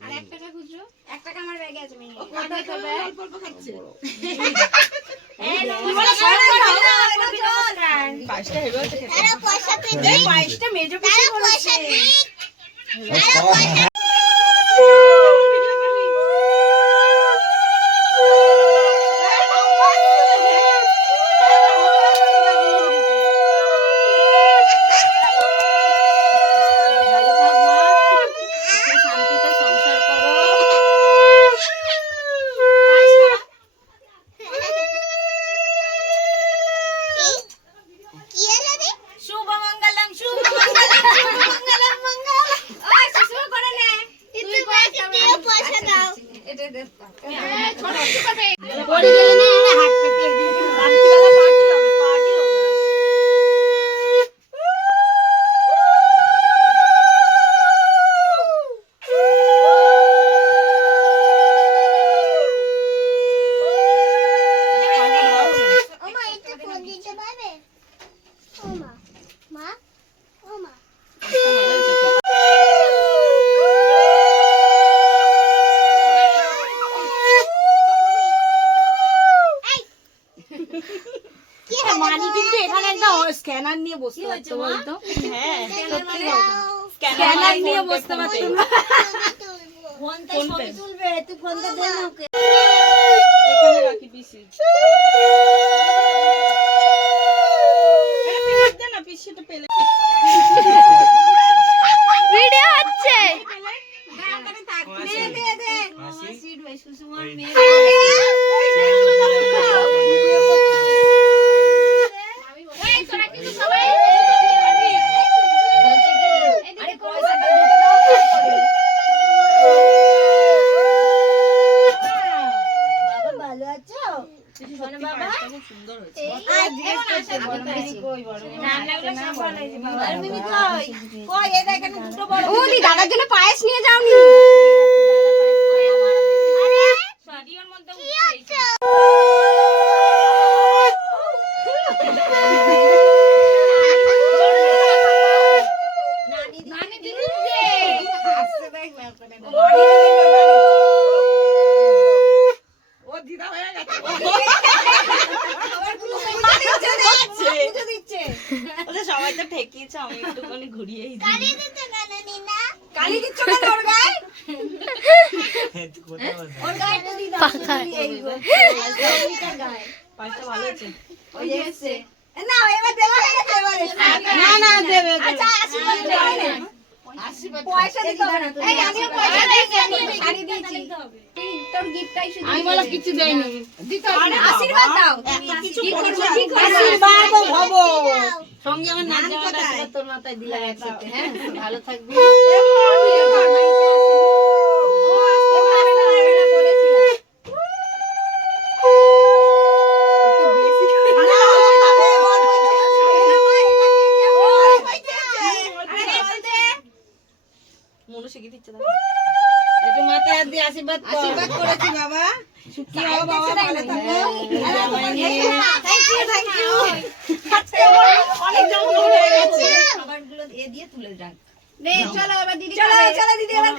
আর 1 টাকা খুচরো 1 টাকা আমার ব্যাগে আছে মেয়ে অল্প অল্প খাচ্ছে এই নমস্কার পাঁচটা হেবে আছে খেতে তারা পয়সা পেয়ে পাঁচটা মেজো পিসি বলেছে স্ক্যানার নিয়ে বসতে পারতো বলতো হ্যাঁ স্ক্যানার নিয়ে বসতে পারতো ফোনটা ছবি তুলবে তুই ফোনটা দে না ওকে এখানে রাখি পিসি এটা না পিসিটা পেলে ভিডিও হচ্ছে দাদার জন্য পায়েস নিয়ে যাওনি সবাই তো ঠেকিয়েছে আমি একটুখানি ঘুরিয়েই গালি দিতে কেন নিনা কালি দিচ্ছ কেন ওর গায়ে ওর গায়ে তো দিদা পাঁচটা ভালো আছে ওই যে এসে না এবার দেওয়া হয়ে গেছে এবারে না দেবে আচ্ছা আশীর্বাদ দেওয়া না আশীর্বাদ পয়সা দিতে হবে না এই আমিও পয়সা দিয়েছি আমি শাড়ি দিয়েছি তোর গিফটটাই শুধু আমি বলা কিছু দেইনি দিতে হবে আশীর্বাদ দাও কিছু আশীর্বাদ হবো সঙ্গে আমার নাচ জামাটা তোর মাথায় দিলাম একসাথে হ্যাঁ ভালো থাকবি মনু শিখে দিচ্ছে দাদা একটু মাথায় হাত দিয়ে আশীর্বাদ করেছি বাবা কি হও বাবা ভালো থাকো থ্যাংক ইউ অনেক জমা হয়ে গেছে খাবারগুলো দিয়ে তুলে রাখ চলো এবার দিদি চলো দিদি এবার